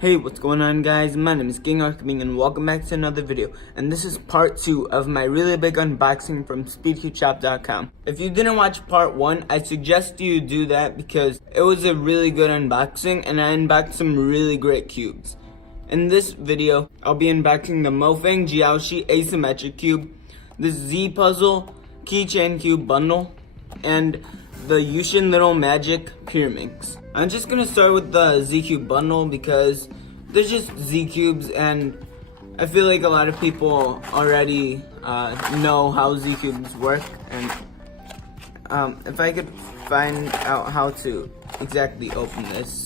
Hey, what's going on, guys? My name is King Archiming and welcome back to another video. And this is part 2 of my really big unboxing from speedcubeshop.com. If you didn't watch part 1, I suggest you do that because it was a really good unboxing and I unboxed some really great cubes. In this video, I'll be unboxing the Moping GL asymmetric cube, the Z puzzle keychain cube bundle, and the Yueshen Little Magic Pyraminx. I'm just gonna start with the Z cube bundle because they're just Z cubes and I feel like a lot of people already know how Z cubes work, and if I could find out how to exactly open this.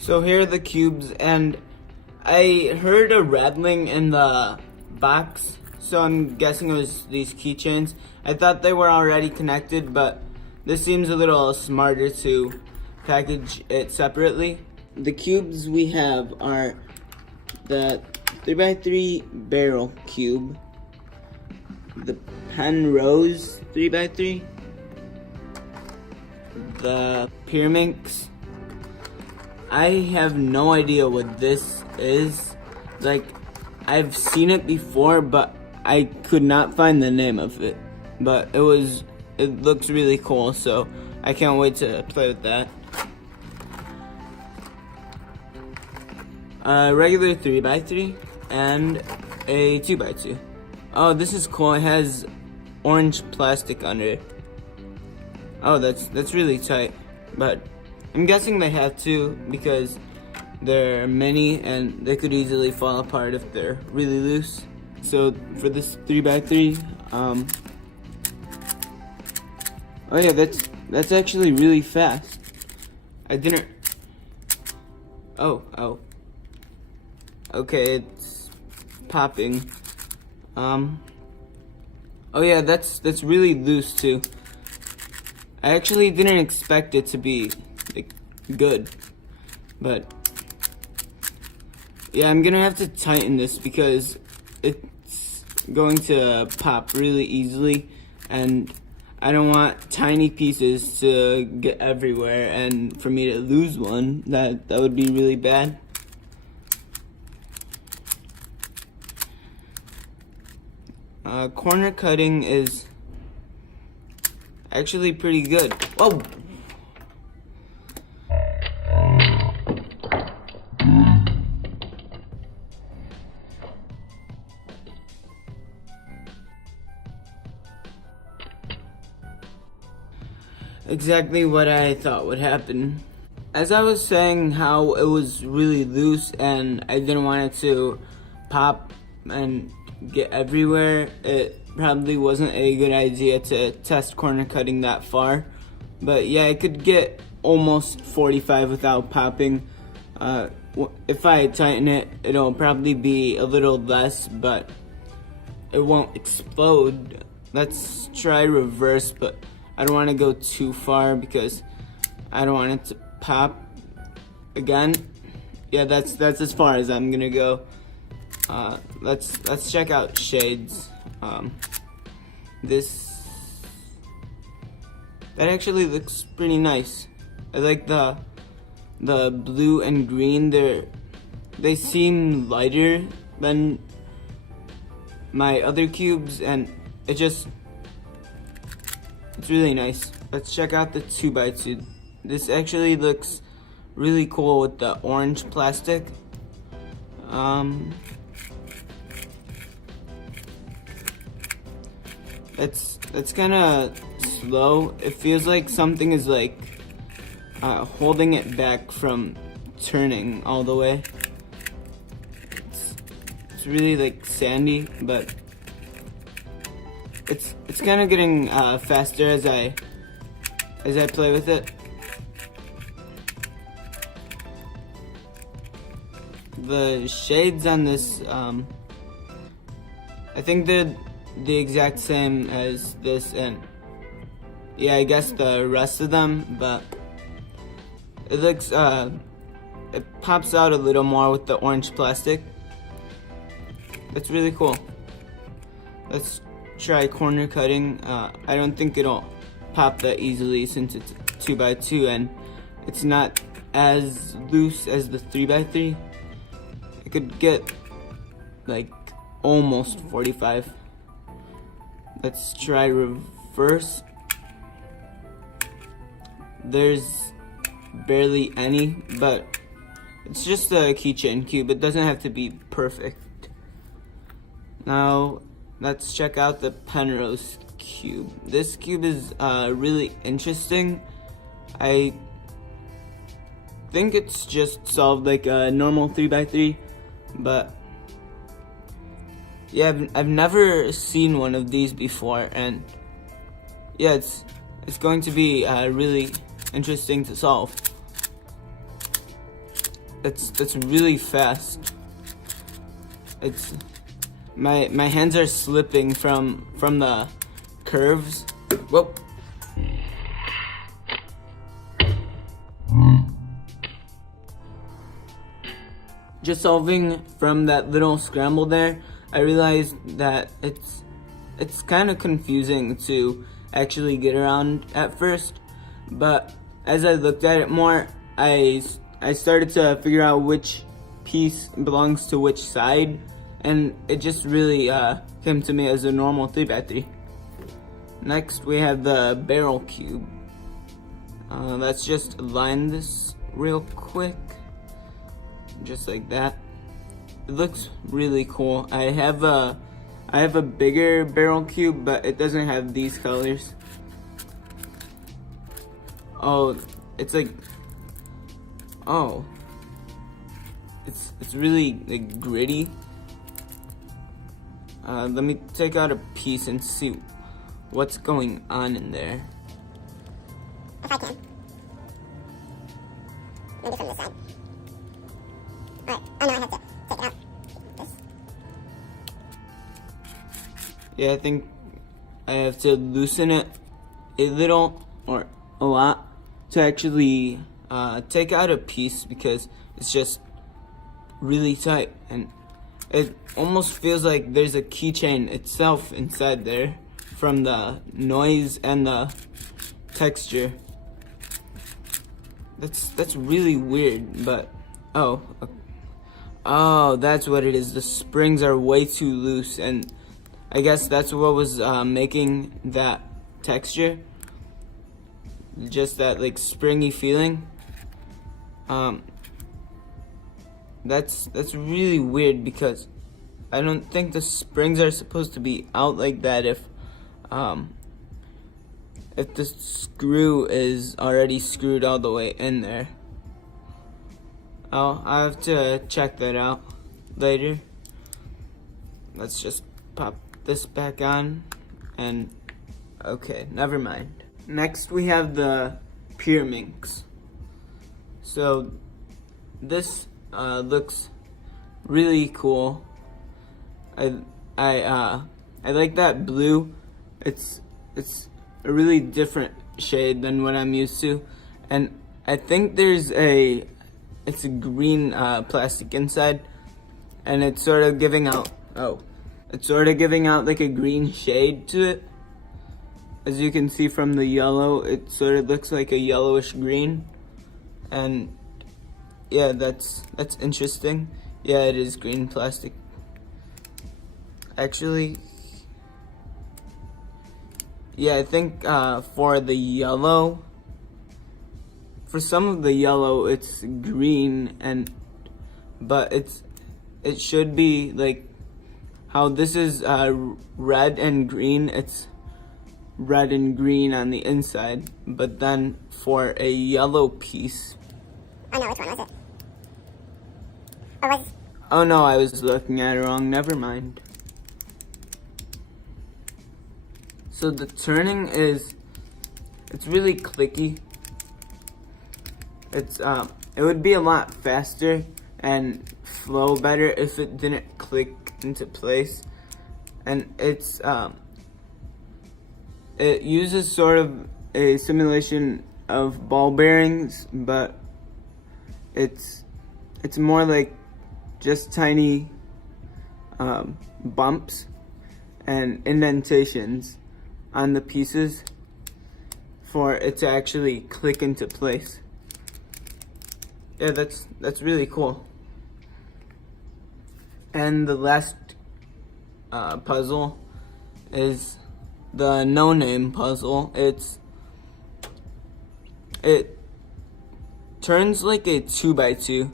So here are the cubes, and I heard a rattling in the box, so I'm guessing it was these keychains. I thought they were already connected, but this seems a little smarter to package it separately. The cubes we have are the 3x3 barrel cube, the pen rose 3x3, the Pyraminx. I have no idea what this is. Like, I've seen it before, but I could not find the name of it. But it looks really cool, so I can't wait to play with that. A regular 3x3 and a 2x2. Oh, this is cool. It has orange plastic under it. Oh, that's really tight, but I'm guessing they have to because they're mini and they could easily fall apart if they're really loose. So for this 3x3, oh yeah, that's actually really fast. I didn't. Oh. Okay, it's popping. Oh yeah, that's really loose too. I actually didn't expect it to be good, but yeah, I'm gonna have to tighten this because it's going to pop really easily, and I don't want tiny pieces to get everywhere and for me to lose one. That would be really bad. Corner cutting is actually pretty good. Whoa! Exactly what I thought would happen. As I was saying how it was really loose and I didn't want it to pop and get everywhere, it probably wasn't a good idea to test corner cutting that far. But yeah, I could get almost 45 without popping. If I tighten it, it'll probably be a little less, but it won't explode. Let's try reverse, but I don't want to go too far because I don't want it to pop again. Yeah, that's as far as I'm gonna go. Let's check out shades. That actually looks pretty nice. I like the blue and green. They seem lighter than my other cubes, and it's really nice. Let's check out the 2x2. This actually looks really cool with the orange plastic. It's kind of slow. It feels like something is like holding it back from turning all the way. It's really like sandy, but it's kind of getting faster as I play with it. the shades on this, I think they're the exact same as this, and yeah, I guess the rest of them, but it looks, it pops out a little more with the orange plastic. It's really cool. Let's try corner cutting. I don't think it'll pop that easily since it's 2x2 and it's not as loose as the 3x3. I could get like almost 45. Let's try reverse. There's barely any, but it's just a keychain cube. It doesn't have to be perfect. Now let's check out the Penrose cube. This cube is really interesting. I think it's just solved like a normal 3x3, but yeah, I've never seen one of these before, and yeah, it's going to be really interesting to solve. It's really fast. It's my hands are slipping from the curves. Whoa. Just solving from that little scramble there, I realized that it's kind of confusing to actually get around at first, but as I looked at it more, I started to figure out which piece belongs to which side, and it just really came to me as a normal 3x3. Next we have the barrel cube. Let's just align this real quick, just like that. It looks really cool. I have a bigger barrel cube, but it doesn't have these colors. Oh, it's like, oh, it's really like gritty. Let me take out a piece and see what's going on in there. If I can. Maybe from this side. Alright, oh no, I have to take it out. This. Yeah, I think I have to loosen it a little or a lot to actually take out a piece, because it's just really tight and it almost feels like there's a keychain itself inside there from the noise and the texture. That's really weird, but oh, that's what it is. The springs are way too loose, and I guess that's what was making that texture, just that like springy feeling. That's really weird, because I don't think the springs are supposed to be out like that if the screw is already screwed all the way in there. I'll have to check that out later. Let's just pop this back on, and okay, never mind. Next we have the Pyraminx. So this looks really cool. I like that blue. It's a really different shade than what I'm used to, and I think it's a green plastic inside, and it's sort of giving out like a green shade to it. As you can see from the yellow, it sort of looks like a yellowish green, and yeah, that's interesting. Yeah, it is green plastic. Actually, yeah, I think for the yellow, for some of the yellow, it's green, but it should be like how this is red and green. It's red and green on the inside, but then for a yellow piece. Oh no, which one was it? Or was... Oh no, I was looking at it wrong. Never mind. So the turning it's really clicky. It would be a lot faster and flow better if it didn't click into place. And it uses sort of a simulation of ball bearings, but it's more like just tiny bumps and indentations on the pieces for it to actually click into place. Yeah, that's really cool. And the last puzzle is the no name puzzle. It turns like a 2x2,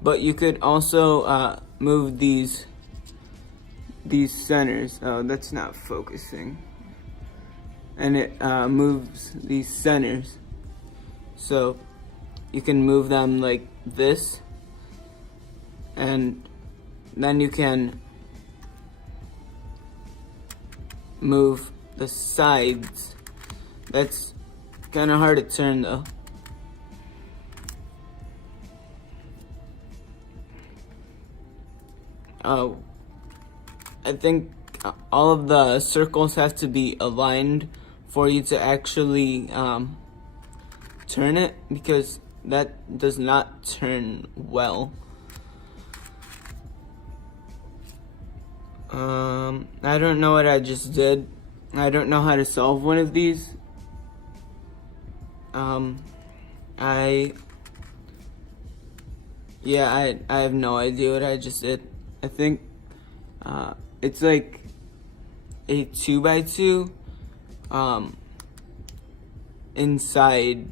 but you could also move these centers. Oh, that's not focusing. And it moves these centers, so you can move them like this, and then you can move the sides. That's kind of hard to turn though. Oh, I think all of the circles have to be aligned for you to actually turn it, because that does not turn well. I don't know what I just did. I don't know how to solve one of these. I have no idea what I just did. I think it's like a 2x2 inside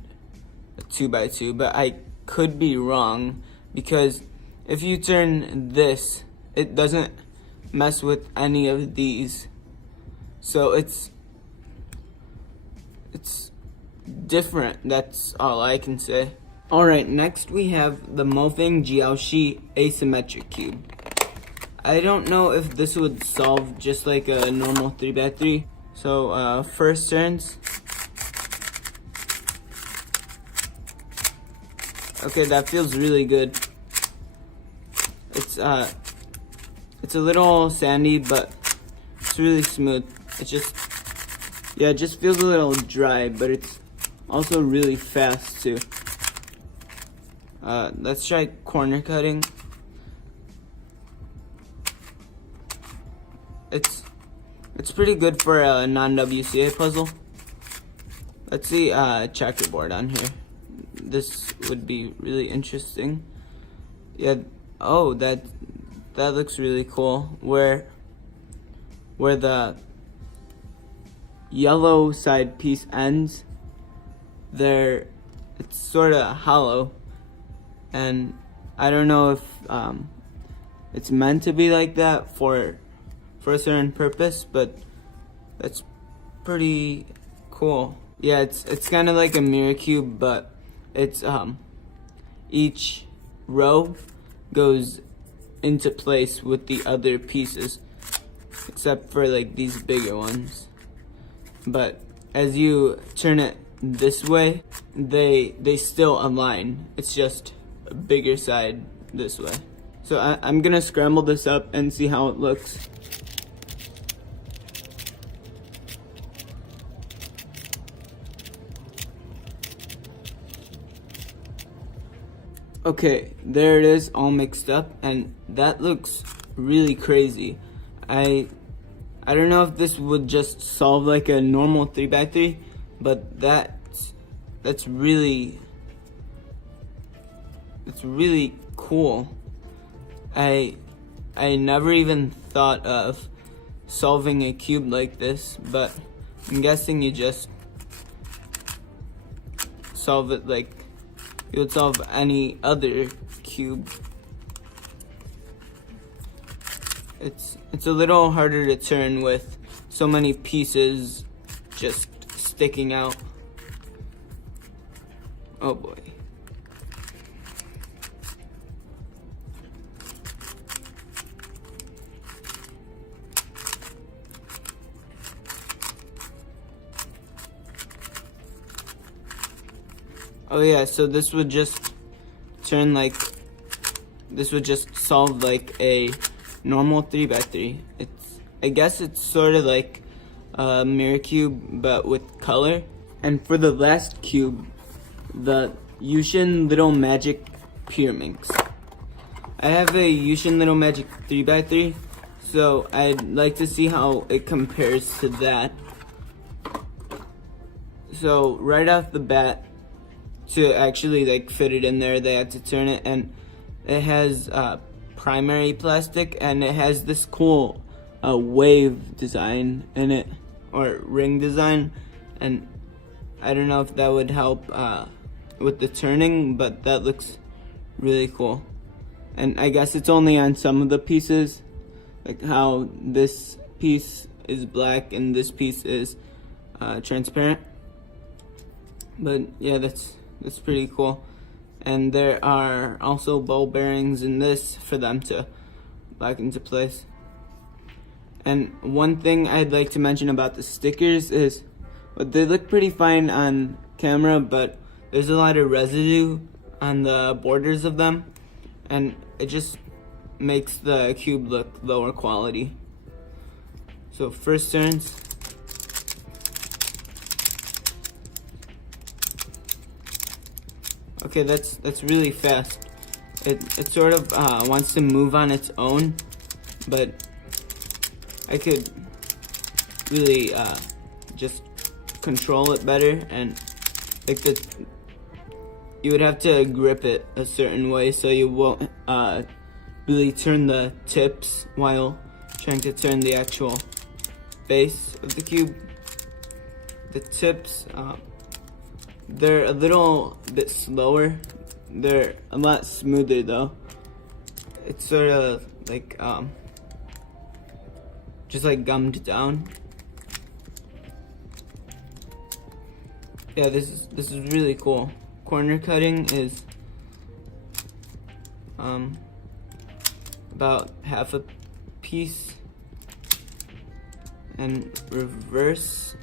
a 2x2, but I could be wrong, because if you turn this, it doesn't mess with any of these, so it's different. That's all I can say. Alright, next we have the Moping GL asymmetric cube. I don't know if this would solve just like a normal 3x3. So first turns. Okay, that feels really good. It's a little sandy, but it's really smooth. It just feels a little dry, but it's also really fast too. Let's try corner cutting. It's pretty good for a non-WCA puzzle. Let's see checkerboard on here. This would be really interesting. Yeah. Oh, that looks really cool. Where the yellow side piece ends, it's sort of hollow, and I don't know if it's meant to be like that for a certain purpose, but that's pretty cool. Yeah, it's kind of like a mirror cube, but it's each row goes into place with the other pieces, except for like these bigger ones. But as you turn it this way, they still align. It's just a bigger side this way. So I'm gonna scramble this up and see how it looks. Okay, there it is, all mixed up, and that looks really crazy. I don't know if this would just solve like a normal 3x3, but that's really cool. I never even thought of solving a cube like this, but I'm guessing you just solve it like you would solve any other cube. It's a little harder to turn with so many pieces just sticking out. Oh boy. Oh yeah, so this would just turn like this would just solve like a normal 3x3. I guess it's sort of like a mirror cube, but with color. And for the last cube, the Yueshen Little Magic Pyraminx. I have a Yueshen Little Magic 3x3, so I'd like to see how it compares to that. So right off the bat, to actually like fit it in there, they had to turn it, and it has primary plastic, and it has this cool wave design in it, or ring design, and I don't know if that would help with the turning, but that looks really cool. And I guess it's only on some of the pieces, like how this piece is black and this piece is transparent. But yeah, that's pretty cool. And there are also ball bearings in this for them to lock into place. And one thing I'd like to mention about the stickers is, well, they look pretty fine on camera, but there's a lot of residue on the borders of them, and it just makes the cube look lower quality. So first turns. Okay, that's really fast. It sort of wants to move on its own, but I could really just control it better, and like you would have to grip it a certain way so you won't really turn the tips while trying to turn the actual base of the cube. The tips, they're a little bit slower. They're a lot smoother though. It's sort of like just like gummed down. Yeah, this is really cool. Corner cutting is about half a piece, and reverse.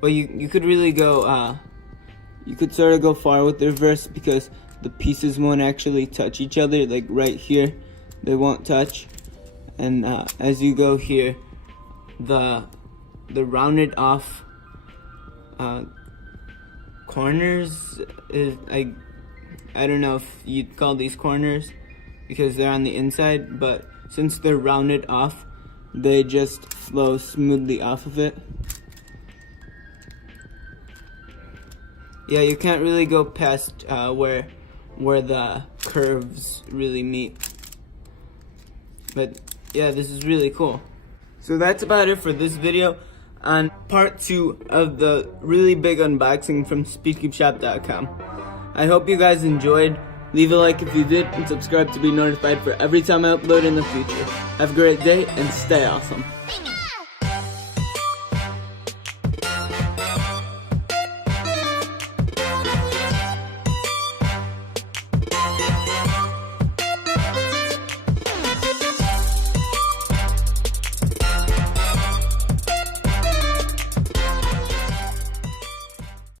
Well, you could really go. You could sort of go far with the reverse because the pieces won't actually touch each other. Like right here, they won't touch, and as you go here, the rounded off corners is I don't know if you'd call these corners because they're on the inside, but since they're rounded off, they just flow smoothly off of it. Yeah, you can't really go past where the curves really meet. But yeah, this is really cool. So that's about it for this video on part 2 of the really big unboxing from speedcubeshop.com. I hope you guys enjoyed. Leave a like if you did, and subscribe to be notified for every time I upload in the future. Have a great day and stay awesome.